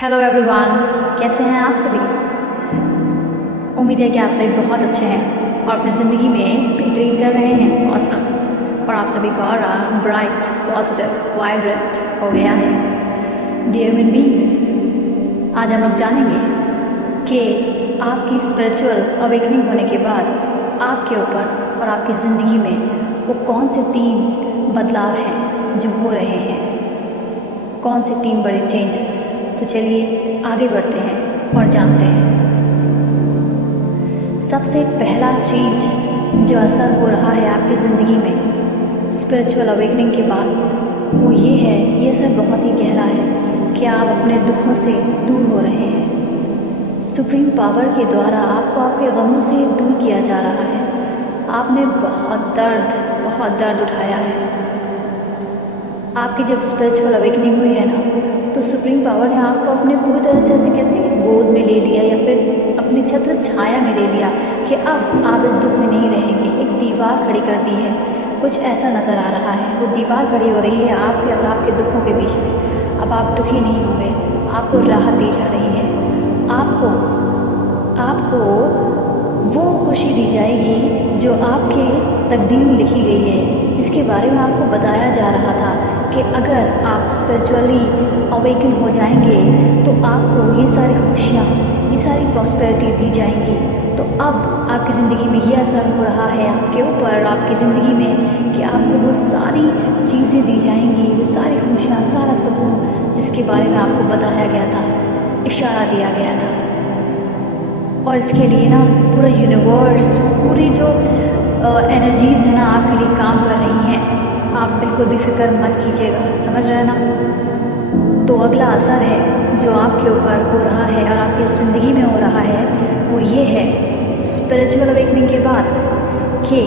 Hello everyone, कैसे हैं आप सभी। उम्मीद है कि आप सभी बहुत अच्छे हैं और अपनी ज़िंदगी में बेहतरीन कर रहे हैं। ऑसम। और आप सभी का ऑरा ब्राइट, पॉजिटिव, वाइब्रेंट हो गया है। डियर ह्यूमन बीइंग्स, आज हम लोग जानेंगे कि आपकी स्पिरिचुअल अवेकनिंग होने के बाद आपके ऊपर और आपकी ज़िंदगी में वो कौन से 3 बदलाव हैं जो हो रहे हैं, कौन से 3 बड़े चेंजेस। तो चलिए आगे बढ़ते हैं और जानते हैं। सबसे पहला चीज जो असर हो रहा है आपकी ज़िंदगी में स्पिरिचुअल अवेकनिंग के बाद, वो ये है, ये असर बहुत ही गहरा है कि आप अपने दुखों से दूर हो रहे हैं। सुप्रीम पावर के द्वारा आपको आपके गमों से दूर किया जा रहा है। आपने बहुत दर्द उठाया है। आपकी जब स्पिरिचुअल अवेकनिंग हुई है ना, तो सुप्रीम पावर ने आपको अपने पूरी तरह से, ऐसे कहते हैं, गोद में ले लिया या फिर अपनी छत्र छाया में ले लिया कि अब आप इस दुख में नहीं रहेंगे। एक दीवार खड़ी कर दी है, कुछ ऐसा नज़र आ रहा है। वो दीवार खड़ी हो रही है आपके और आपके दुखों के बीच में। अब आप दुखी नहीं होंगे, आपको राहत दी जा रही है। आपको वो खुशी दी जाएगी जो आपके तकदीर में लिखी गई है, जिसके बारे में आपको बताया जा रहा था कि अगर आप स्पिरिचुअली अवेकन हो जाएंगे तो आपको ये सारी खुशियाँ, ये सारी प्रॉस्पेरिटी दी जाएंगी। तो अब आपकी ज़िंदगी में ये असर हो रहा है आपके ऊपर, आपकी ज़िंदगी में, कि आपको वो सारी चीज़ें दी जाएंगी, वो सारी खुशियाँ, सारा सुकून जिसके बारे में आपको बताया गया था, इशारा दिया गया था। और इसके लिए ना पूरा यूनिवर्स, पूरी जो एनर्जीज़ है ना आपके लिए काम कर रही हैं। आप बिल्कुल भी फिक्र मत कीजिएगा, समझ रहे हैं ना। तो अगला असर है जो आपके ऊपर हो रहा है और आपकी ज़िंदगी में हो रहा है, वो ये है स्पिरिचुअल अवेकनिंग के बाद कि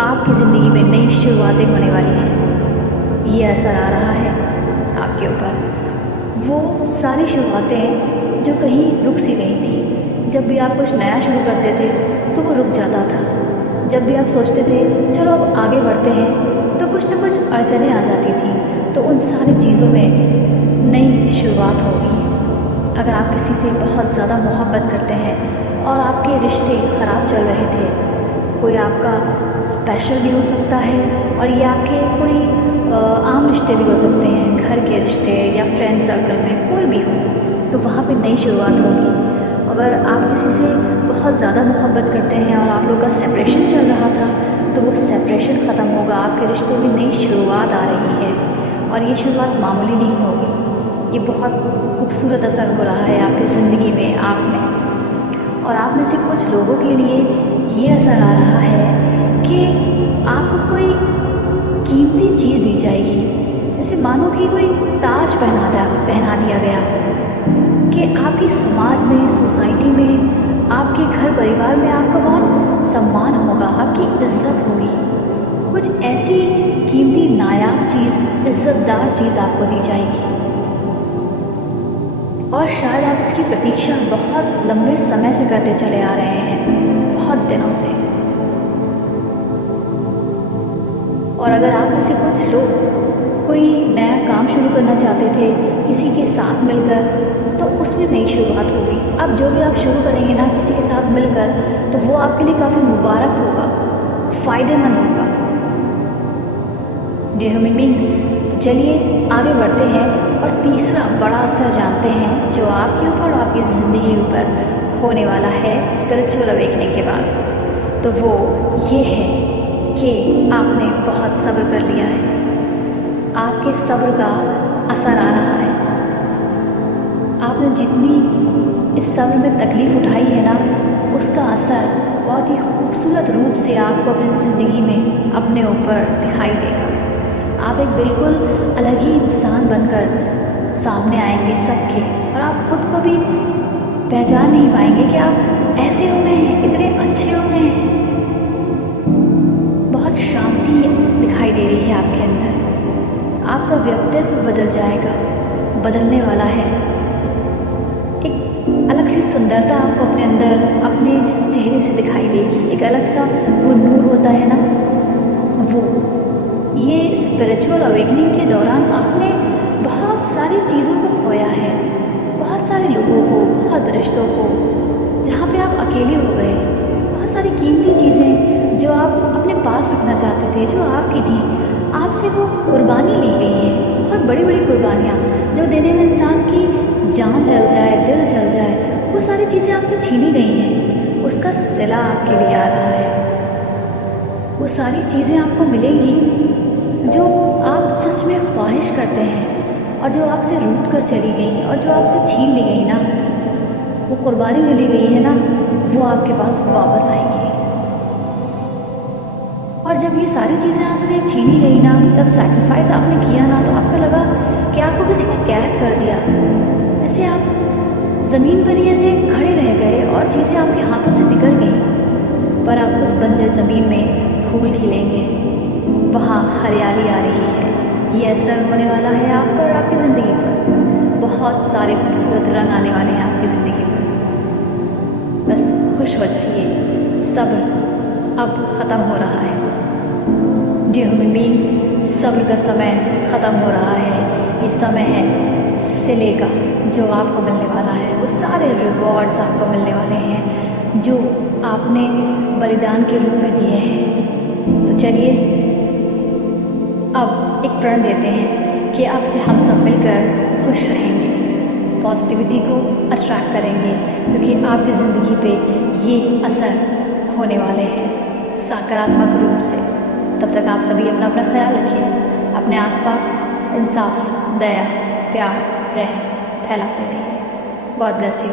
आपकी ज़िंदगी में नई शुरुआतें होने वाली हैं। ये असर आ रहा है आपके ऊपर। वो सारी शुरुआतें जो कहीं रुक सी गई थी, जब भी आप कुछ नया शुरू करते थे तो वो रुक जाता था। जब भी आप सोचते थे चलो अब आगे बढ़ते हैं, तो कुछ न कुछ अड़चनें आ जाती थी। तो उन सारी चीज़ों में नई शुरुआत होगी। अगर आप किसी से बहुत ज़्यादा मोहब्बत करते हैं और आपके रिश्ते ख़राब चल रहे थे, कोई आपका स्पेशल भी हो सकता है और ये आपके कोई आम रिश्ते भी हो सकते हैं, घर के रिश्ते या फ्रेंड सर्कल में कोई भी हो, तो वहाँ पे नई शुरुआत होगी। अगर आप किसी से बहुत ज़्यादा मोहब्बत करते हैं और आप लोग का सेपरेशन चल रहा था, तो वो सेपरेशन ख़त्म होगा, आपके रिश्ते में नई शुरुआत आ रही है। और ये शुरुआत मामूली नहीं होगी, ये बहुत खूबसूरत असर हो रहा है आपकी ज़िंदगी में, आप में। और आप में से कुछ लोगों के लिए ये असर आ रहा है कि आपको कोई कीमती चीज़ दी जाएगी, जैसे मानो कि कोई ताज पहना दिया गया, कि आपकी समाज में, सोसाइटी में, आपके घर परिवार में आपका बहुत सम्मान होगा, आपकी इज्जत होगी। कुछ ऐसी कीमती नायाब चीज़, इज्जतदार चीज़ आपको दी जाएगी और शायद आप इसकी प्रतीक्षा बहुत लंबे समय से करते चले आ रहे हैं, बहुत दिनों से। और अगर आप में से कुछ लोग कोई नया काम शुरू करना चाहते थे किसी के साथ मिलकर, तो उसमें नई शुरुआत होगी। अब जो भी आप शुरू करेंगे ना किसी के साथ मिलकर, तो वो आपके लिए काफ़ी मुबारक होगा, फ़ायदेमंद होगा। डियर ह्यूमन बीइंग्स, तो चलिए आगे बढ़ते हैं और तीसरा बड़ा असर जानते हैं जो आपके ऊपर और आपकी ज़िंदगी ऊपर होने वाला है स्पिरिचुअल अवेकनिंग के बाद। तो वो ये है कि आपने बहुत सब्र कर लिया है, आपके सब्र का असर आ रहा है। आपने जितनी इस सब्र में तकलीफ़ उठाई है ना, उसका असर बहुत ही खूबसूरत रूप से आपको अपनी ज़िंदगी में अपने ऊपर दिखाई देगा। आप एक बिल्कुल अलग ही इंसान बनकर सामने आएंगे सबके, और आप खुद को भी पहचान नहीं पाएंगे कि आप ऐसे हो गए हैं, इतने अच्छे हो गए हैं। बहुत शांति दिखाई दे रही है आपके अंदर। आपका व्यक्तित्व बदल जाएगा, बदलने वाला है। एक अलग सी सुंदरता आपको अपने अंदर, अपने चेहरे से दिखाई देगी। एक अलग सा वो नूर होता है ना, वो ये स्पिरिचुअल अवेकनिंग के दौरान आपने बहुत सारी चीज़ों को खोया है, बहुत सारे लोगों को, बहुत रिश्तों को, जहाँ पे आप अकेले हो गए, बहुत सारी कीमती चीज़ें जो आप अपने पास रखना चाहते थे, जो आपकी थी, आपसे वो कुर्बानी ली गई है। बहुत बड़ी बड़ी कुर्बानियाँ जो देने में इंसान की जान जल जाए, दिल जल जाए, वो सारी चीज़ें आपसे छीनी गई हैं। उसका सिला आपके लिए आ रहा है। वो सारी चीज़ें आपको मिलेंगी जो आप सच में ख्वाहिश करते हैं, और जो आपसे रूठ कर चली गई और जो आपसे छीन ली गई ना, वो कुर्बानी जो ली गई है ना, वो आपके पास वापस आएगी। और जब ये सारी चीज़ें आपसे छीनी गई ना, जब सैक्रिफाइस आपने किया ना, तो आपको लगा कि आपको किसी ने कैद कर दिया। ऐसे आप ज़मीन पर ही ऐसे खड़े रह गए और चीज़ें आपके हाथों से निकल गई। पर आप उस बंजर ज़मीन में फूल खिलेंगे, वहाँ हरियाली आ रही है। ये असर होने वाला है आप पर, आपकी ज़िंदगी पर। बहुत सारे खूबसूरत रंग आने वाले हैं आपकी ज़िंदगी पर। बस खुश हो जाइए, सब्र अब ख़त्म हो रहा है। डियर ह्यूमन बीइंग्स, सब्र का समय ख़त्म हो रहा है। ये समय है सिले का, जो आपको मिलने वाला है। वो सारे रिवॉर्ड्स आपको मिलने वाले हैं जो आपने बलिदान के रूप में दिए हैं। तो चलिए अब एक प्रण देते हैं कि अब से हम सब मिलकर खुश रहेंगे, पॉजिटिविटी को अट्रैक्ट करेंगे, क्योंकि आपकी ज़िंदगी पे ये असर होने वाले हैं सकारात्मक रूप से। तब तक आप सभी अपना अपना ख्याल रखिए, अपने आसपास इंसाफ, दया, प्यार, रहम फैलाते रहिए। God bless you.